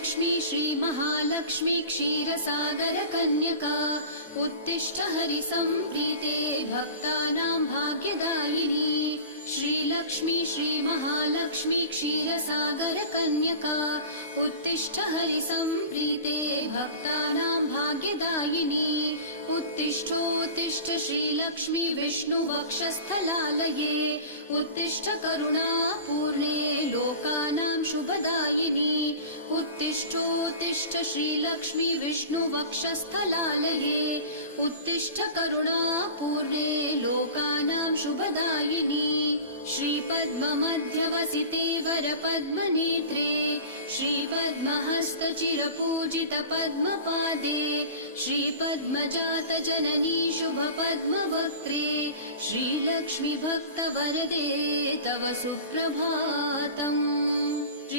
श्रीलक्ष्मी श्रीमहालक्ष्मी क्षीरसागर कन्यका उत्तिष्ठ हरिसम्प्रीते भक्तानां भाग्यदायिनी। श्रीलक्ष्मी श्रीमहालक्ष्मी क्षीरसागर कन्यका उत्तिष्ठ हरिसम्प्रीते भक्तानां भाग्यदायिनी। उत्तिष्ठोत्तिष्ठ श्रीलक्ष्मी विष्णुवक्षस्थलालये उत्तिष्ठ करुणापूर्णे लोकानां शुभदायिनी। उत्तिष्ठोत्तिष्ठ श्रीलक्ष्मी विष्णुवक्षस्थलालये उत्तिष्ठ करुणापूर्णे लोकानां शुभदायिनी। श्रीपद्ममध्यवसिते वरपद्मनेत्रे श्रीपद्महस्तचिरपूजित पद्मपादे श्रीपद्मजात जननी शुभपद्मवक्त्रे श्रीलक्ष्मी भक्तवरदे तव सुप्रभातम्।